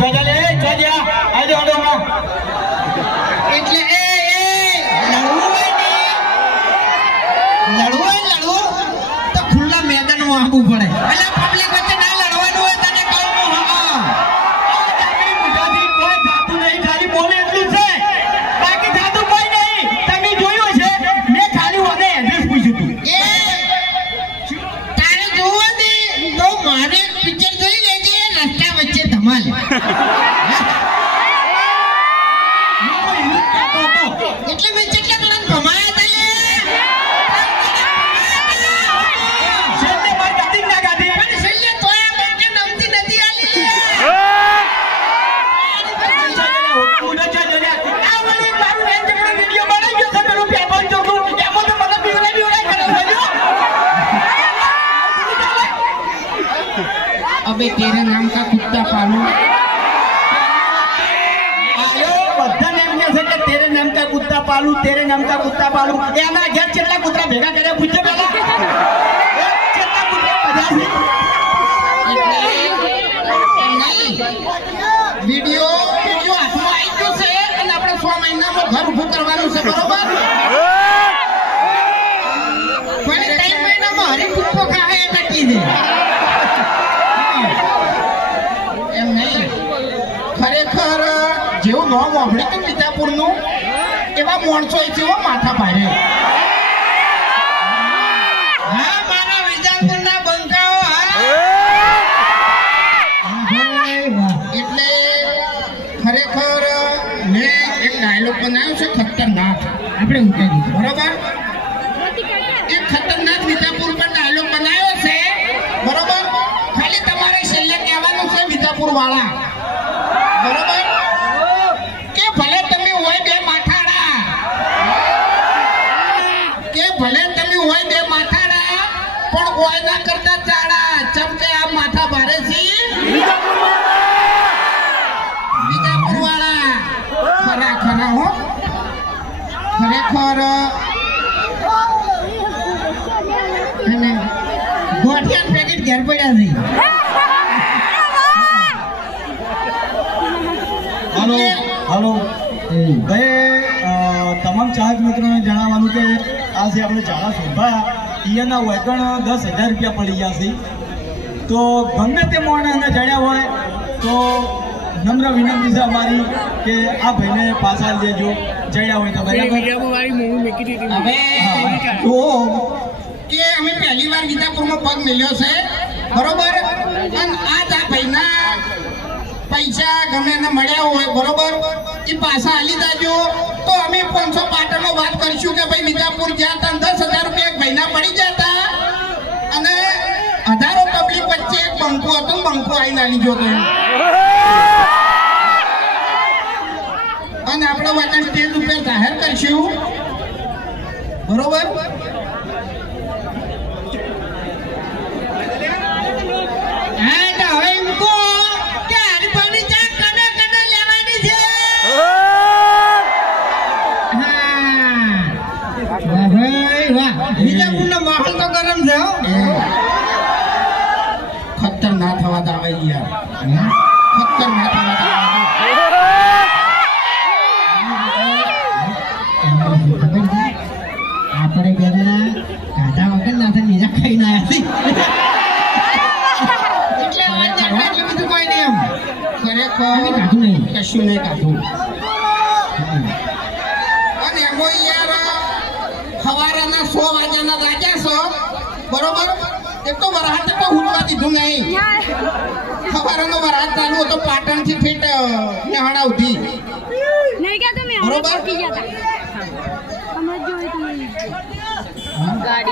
ચોજા લે ચોજા આજો આડો એટલે લડવું તો ખુલ્લા મેદાનમાં આવવું પડે એટલે પબ્લિક વચ્ચે ના લડવાનું હોય તને કહું હા મુઠાથી કોઈ જાતું નહીં ખાલી બોલે એટલું છે બાકી જાતું કોઈ નહીં તમે જોયું છે મેં ખાલી ઓને એડ્રેસ પૂછ્યું હતું તારે જોવું ને તો મારે પિક્ચર જોઈ લેજે રસ્તા વચ્ચે ધમાલ એટલે મેં જેટલા કલાક ભમાયા अबे तेरे नाम का कुत्ता पालू आयो બધા નામ કે છે કે તેરે નામ કા કુત્તા પાલू તેરે નામ કા કુત્તા પાલू એના ઘેર કેટલા કુતરા ભેગા કર્યા પૂછજો પેલા કેટલા કુતરા 50 વિડિયો હાથમાં આવી ગયો છે અને આપણે 6 મહિનામાં ઘર ઊભું કરવાનું છે બરોબર પણ 3 મહિનામાં હરી કુત્તો ખાય એ નક્કી છે એમ નહીં ખરેખર જેવું નામ વાપર્યું કે વિજાપુરનું એવા માણસો જેવો માથા ભારે હા મારા વિજાપુરના બંકાઓ એટલે ખરેખર મેં એક ડાયલોગ બનાવ્યો છે ખતરનાક આપણે ઉતારી બરોબર એક ખતરનાક વિજાપુર પર ડાયલોગ બનાવ્યો છે બરોબર ખાલી તમારે છેલ્લે કહેવાનું છે વિજાપુર વાળા બરોબર કે ભલે તમે હોય બે માથાડા કે ભલે તમે હોય બે માથાડા પણ ઓય ના કરતા ચાડા ચમકે આ માથા ભારે છે વિજાપુર વાળા ખરા ખરા હો ખરેખર અને ગોઠિયાનું પેકેટ ઘેર પડ્યા છે હાલો હાલો ભાઈ તમામ ચાહક મિત્રોને જણાવવાનું કે આજે આપણે ઝાડા શોધા અહીંયાના વેકણ 10,000 રૂપિયા પડી ગયા છે તો ગમે તે માણસને જડ્યા હોય તો નમ્ર વિનંતી છે અમારી કે આ ભાઈને પાછા દેજો જડ્યા હોય તો બરાબર હવે તો કે અમે પહેલી વાર વિજાપુરમાં પગ મેલ્યો છે બરોબર અને આજ આ ભાઈના પૈસા ગમે એને મળ્યા હોય બરોબર એ પાછા હાલી જાજો તો અમે 500 પાટણનો વાત કરીશું કે ભાઈ વિજાપુર ગયા હતા 10,000 રૂપિયા એક ભાઈના પડી જતા અને હજારો પબ્લિક વચ્ચે એક બંકો હતો બંકો આવીને આલી ગયો અને આપણે વાતને સ્ટેજ ઉપર જાહેર કરીશું બરોબર વિજાપુરનો માહોલ તો ગરમ છે હો ખતરનાક થવા આવે યાર ખતરનાક થવા આપણે બેના કાઢા વગર ના થાય બીજા ખાઈ ના એટલે વાત એટલે બીજું કોઈ નહીં એમ ખરેખર કાઢું નહીં કશું નહીં કાઢું અને એમાં યાર સવારના 100 વાગ્યાના લાગ્યા છો બરોબર એક તો વરહાદ તો હુલવા દીધું નહીં સવારનો વરહાદ ચાલુ હતો પાટણ થી ફેટ નેહાડા ઉઠી નહીં કે તમે બરોબર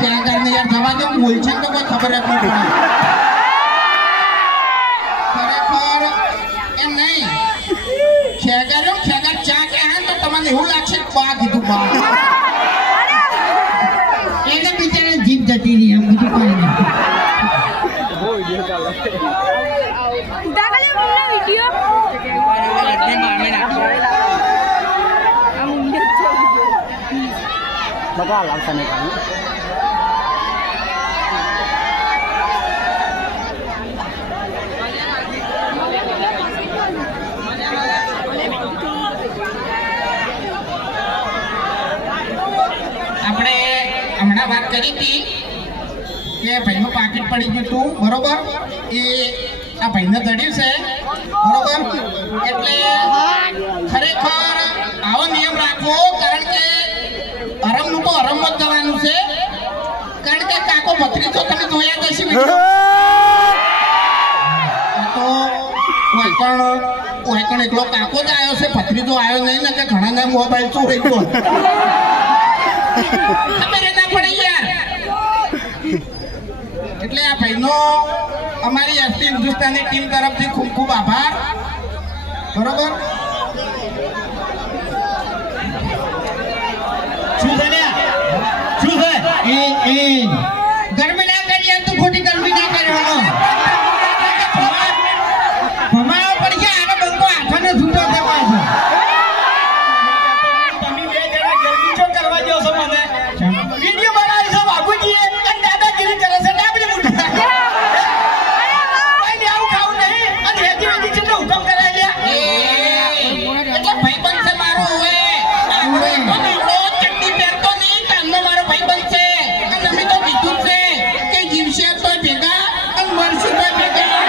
ક્યાં ગાડી યાર જવા દે બોલ છે તો કોઈ ખબર જ નહીં ખરેખર એમ નહીં ખેગાર ચા કે હા તો તમને એવું લાગશે બા કીધું બા એને બિચારે જીભ જતી રહી એમ બધું કોઈ નહીં દાખલે મને વિડિયો બગા લાવતા નહીં કાંઈ કરી હતી કે ભાઈનું પાકીટ પડી ગયું હતું બરોબર એ આ ભાઈને દડ્યું છે બરોબર એટલે ખરેખર આવો નિયમ રાખવો કારણ કે અરમનું તો અરમ જ જવાનું છે કારણ કે કાકો ભત્રીજો તમે જોયા જશે તો વાયકણ એકલો કાકો જ આવ્યો છે ભત્રીજો આવ્યો નહીં ને કે ઘણા ના મોબાઈલ ચોરી ગયો ખબર ના પડે યાર એટલે આ ભાઈનો અમારી એસપી હિન્દુસ્તાની ટીમ તરફથી ખૂબ ખૂબ આભાર બરોબર શું છે લ્યા? શું છે? ગરમી ના કરીએ તું ખોટી ગરમી ના કરવાનો ભમાવો પડશે આનો બંકો હાથોને છૂટો થવા છે તમે બે જણા ગરમી ચો કરવા દો છો મને વિડિયો બનાવી છો બાબુજી અને દાદાગીરી કરે છે ડાબડી મુઠ્ઠી કોઈ આવું ખાવું નહીં અને હેજી હેજી કેટલો હુકમ કરાય લ્યા એટલે ભાઈબંધ છે મારો હવે ચડ્ડી પહેરતો નહીં કામનો મારો ભાઈબંધ છે અને અમે તો કીધું છે કે જીવશે તો ભેગા અને મરશું તો ભેગા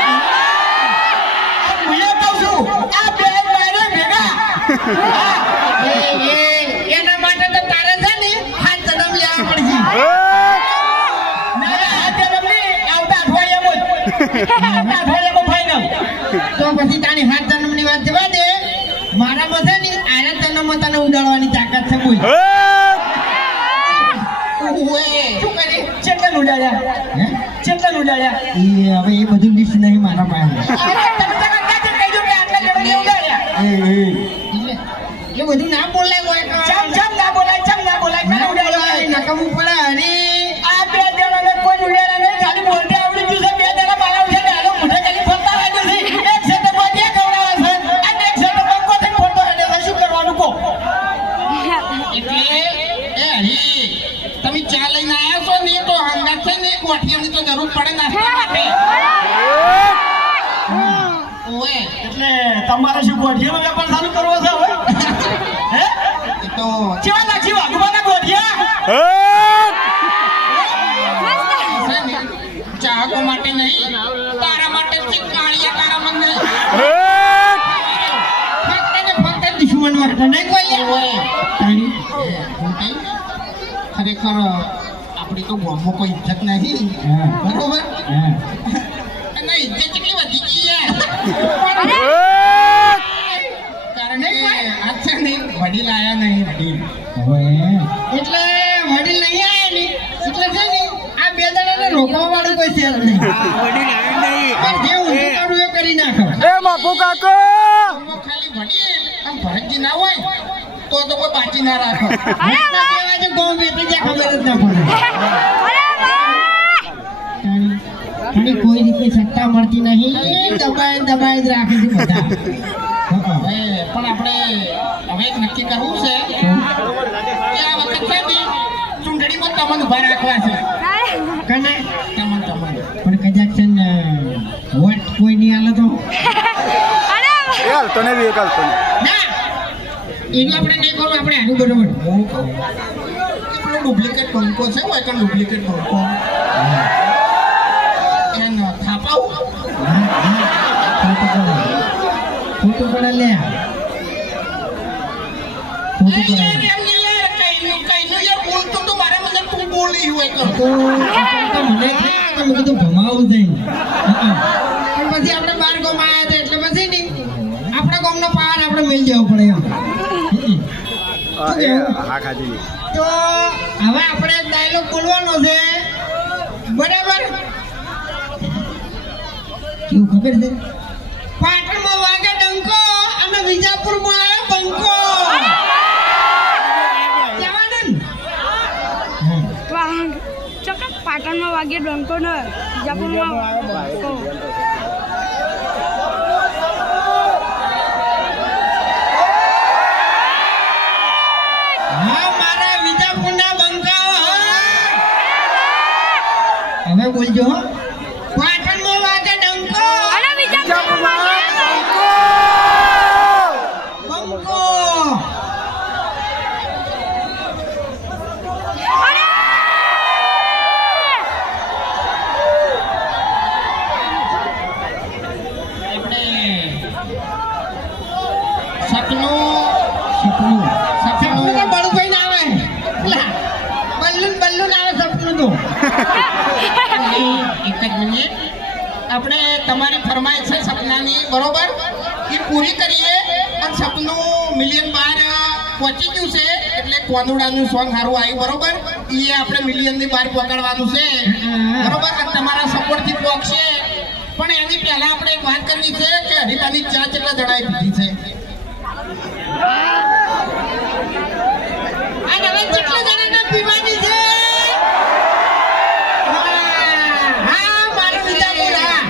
હું એ કહું છું આ બે મારે ભેગા એના માટે તો તારે છે ને હાથ જન્મ લેવા પડશે ના આ જન્મની આવતા અઠવાડિયામાં ફાઈનલ તો પછી તારી હાથ જન્મની વાત જવા દે મારામાં છે ને આના જન્મમાં તને ઉડાડવાની તાકાત છે કોઈ શું કરી ચેતન ઉડાડ્યા ચેતન ઉડાડ્યા એ હવે એ બધું લિસ્ટ નહીં મારા પાસે અરે તમે તો કદાચ કહી દો કે આટલા જણાને ઉડાડ્યા એ બધું ના બોલાય કોઈ ચમ ના બોલાય ચમ ના બોલાય કોને ઉડાડ્યા નકામું પડે અરે આ બે જણાને કોઈ ઉડાડ્યા નહીં ખાલી બોલતે આવડી ગયું છે બે જણા મારા ઉઠે ડાલો મુઠે કરી ફરતા હોય છે એક સેટ બોટિયા ખવડાવે છે અને એક સેટ બંકો થઈ ફરતો હોય છે શું કરવાનું કો એટલે એ હરી તમે ચા લઈને આવ્યા છો ને તો હંગાત છે ને ગોઠિયાની તો જરૂર પડે નાસ્તા માટે ઓએ એટલે તમારે શું ગોઠિયાનો વેપાર ચાલુ કરવો છે હવે હે એ તો કેવા લાગી વાઘુબાના ગોઠિયા છે ને ચાહકો માટે નહીં તારા માટે છે કાળિયા તારા મન નહીં ફક્ત ને ફક્ત દુશ્મન માટે નહીં કોઈ ઓએ ખરેખર આપણી તો ગામમાં કોઈ ઇજ્જત નહીં બરોબર અને ઇજ્જત કેટલી વધી ગઈ કારણ કે આ છે ને વડીલ આયા નહીં વડીલ એટલે વડીલ નહીં આયા ને એટલે છે ને આ બે જણાને રોકવા વાળું કોઈ છે જ નહીં પણ જે ઊંધું કરવું એ કરી નાખો ખાલી વડીલ આમ ભરતજી ના હોય તો કોઈ બાકી ના રાખો ગોમ બેઠી જાય ખબર જ ના પડે અને કોઈ રીતે સત્તા મળતી નહીં દબાઈ દબાઈ જ રાખે છે બધા હવે પણ આપણે હવે એક નક્કી કરવું છે કે આ વખત છે ને ચૂંટણીમાં તમને ઉભા રાખવા છે કને તમને પણ કદાચ છે ને વોટ કોઈ નહીં આલે તો ના એનું આપણે નહીં કરવું આપણે આનું બરોબર હું કહું પેલો ડુપ્લિકેટ બંકો છે હોય કે ડુપ્લિકેટ બંકો એને થાપાવું ફોટો પડે લે ફોટો પડે કઈનું યાર બોલતો તો મારા મને તું બોલી હોય તો મને તમે કીધું ભમાવું થઈ પણ પછી આપણે બાર ગામ આવ્યા હતા એટલે પછી નહીં આપણા ગામનો પાર આપણે મેળ જવો પડે તો હવે આપણે ડાયલોગ બોલવાનો છે બરાબર કેવું ખબર છે પાટણમાં વાગે ડંકો અને વિજાપુરમાં આવ્યો બંકો જવાનું ચોક્કસ પાટણમાં વાગે ડંકો ને વિજાપુરમાં બંકો હવે બોલજો પાટણમાં વાગે ડંકો અને વિજાપુરમાં બંકો એક મિનિટ. આપણે તમારી ફરમાઈશ છે સપનાની, બરોબર, એ પૂરી કરીએ. અને સપનું મિલિયન બાર પહોંચી ગયું છે એટલે કોનુડાનું સોંગ સારું આવ્યું, બરોબર, એ આપણે મિલિયનની બહાર પકડવાનું છે, બરોબર. અને તમારા સપોર્ટથી પહોંચશે. પણ એની પહેલા આપણે એક વાત કરવી છે કે હરિભાની ચા કેટલા જણાએ પીધી છે? અને હવે કેટલા જણાને પીવાની છે? હા, મારું વિચાર હા.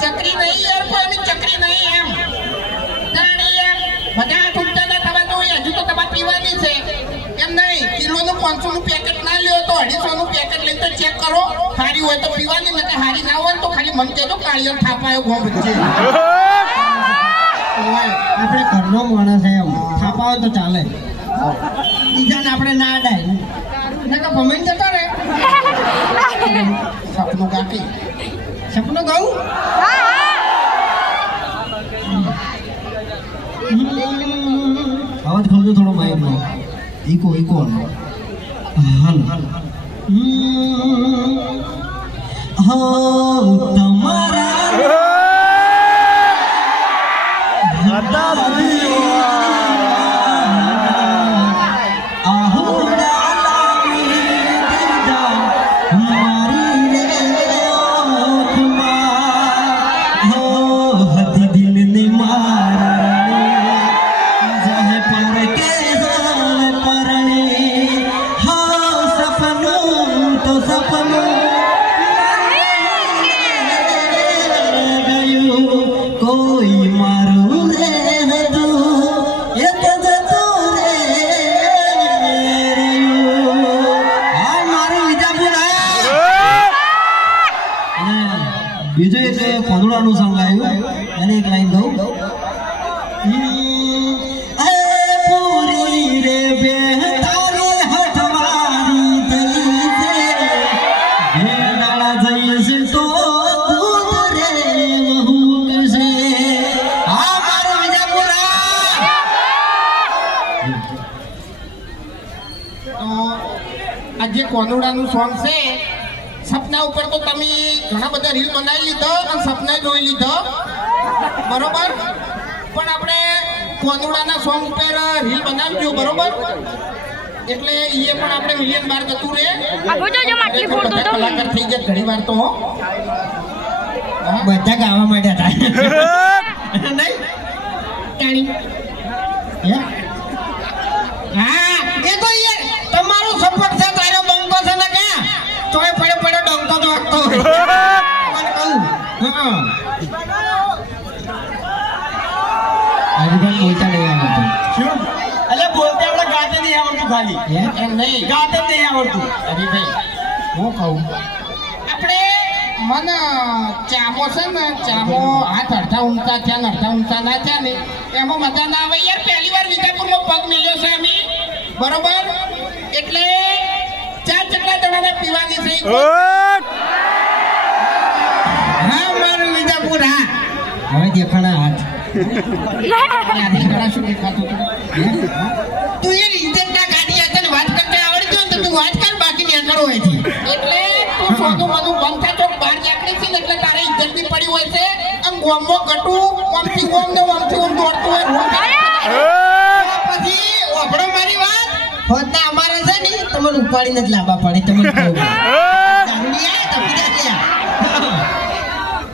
ચકરી નહીં યાર, કોઈની ચકરી નહીં એમ. જાણી એમ બધા છૂટતા તમે તો હજુ તો તમારે પીવાની છે એમ નહીં. કિલોનું 500 નું પેકેટ ના લ્યો તો 250 નું પેકેટ લઈને તો ચેક કરો. સારી હોય તો પીવાની, ને હારી ના હોય તો ખાલી મન કહેજો કાળિયો થાપાયો ગો વચ્ચે. આપણે ઘરનો માણસ એમ થાપાવો તો ચાલે, બીજાને આપણે ના અડાય ને કે ભમાઈને જતા રહે. સપનું કાકી સપનું ગાઉં અવાજ ખોલજો થોડો માઇકનો, ઇકો હાલ તમારા કોઈ મારું રે હતું એ તો જતું રે હા મારું વિજાપુર. બીજું એક કોંદડાનું સોંગ આવ્યું, એને એક લાઈન ગાઉં. પૂરી રે બે તારી હઠવારી થઈ છે, ભેડાળા જઈશ તો જે કોનુડાનું સોંગ છે સપના ઉપર તો તમે ઘણા બધા રીલ બનાવી લીધો અને સપના જોઈ લીધો, બરોબર. પણ આપણે કોનુડાના સોંગ ઉપર રીલ બનાવજો, બરોબર, એટલે એ પણ આપણે મિલિયન બાર જતું રહે. કલાકાર થઈ જાય ઘણી વાર તો બધા ગાવા માટે થાય નહીં કાણી. હા, એ તો યાર તમારો સપોર્ટ છે, તારો બંકો છે ને કે તોય પડ્યો ડંકો તો વાગતો હોય. મને કહું હા હરિભાઈ બોલતા નહીં આવડતું. શું એટલે બોલતે આપણે ગાતે નહીં આવડતું, ખાલી એમ નહીં, ગાતે જ નહીં આવડતું. હરીભાઈ હું કહું આપણે મને ચામો છે ને, ચામો હાથ અડધા ઊંચા થયા ને અડધા ઊંચા ના થયા ને એમાં મજા ના આવે યાર. પહેલી વાર વિજાપુરમાં પગ મિલ્યો છે અમે, બરોબર, એટલે ચાર ચકલા જણાને પીવાની છે. હા મારું વિજાપુર હા. હવે દેખાણા હાથ આથી ઘણા શું દેખાતું હતું? તું એ રીતના ગાડી હતા ને વાત કરતા આવડતું ને તો તું વાત કર, બાકી નીકળો હોયથી. એટલે તું સોનું મનું બંધ થાય તો બહાર નીકળી છે ને એટલે તારે ઇજ્જત બી પડી હોય છે. આમ ગોમો ગટું ઓમથી ઓમ ને ઓમથી ઓમ દોડતું હોય પછી ઓભળો મારી વાત. હોદના અમારે છે ને તમને ઉપાડીને જ લાવવા પડે, તમને કહું. દારૂડિયા તપી જાય.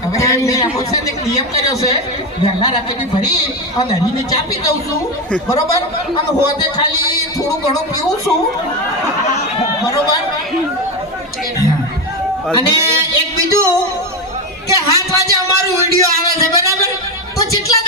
હવે મેં એમો છે ને એક નિયમ કર્યો છે, વહેલા રાકેલી ભરી અને હરીને ચા પી દઉં છું, બરોબર, અને હોદે ખાલી થોડું ઘણું પીવું છું, બરોબર. અને એક બીજું કે 7 વાગે અમારું વિડીયો આવે છે, બરાબર, તો જેટલા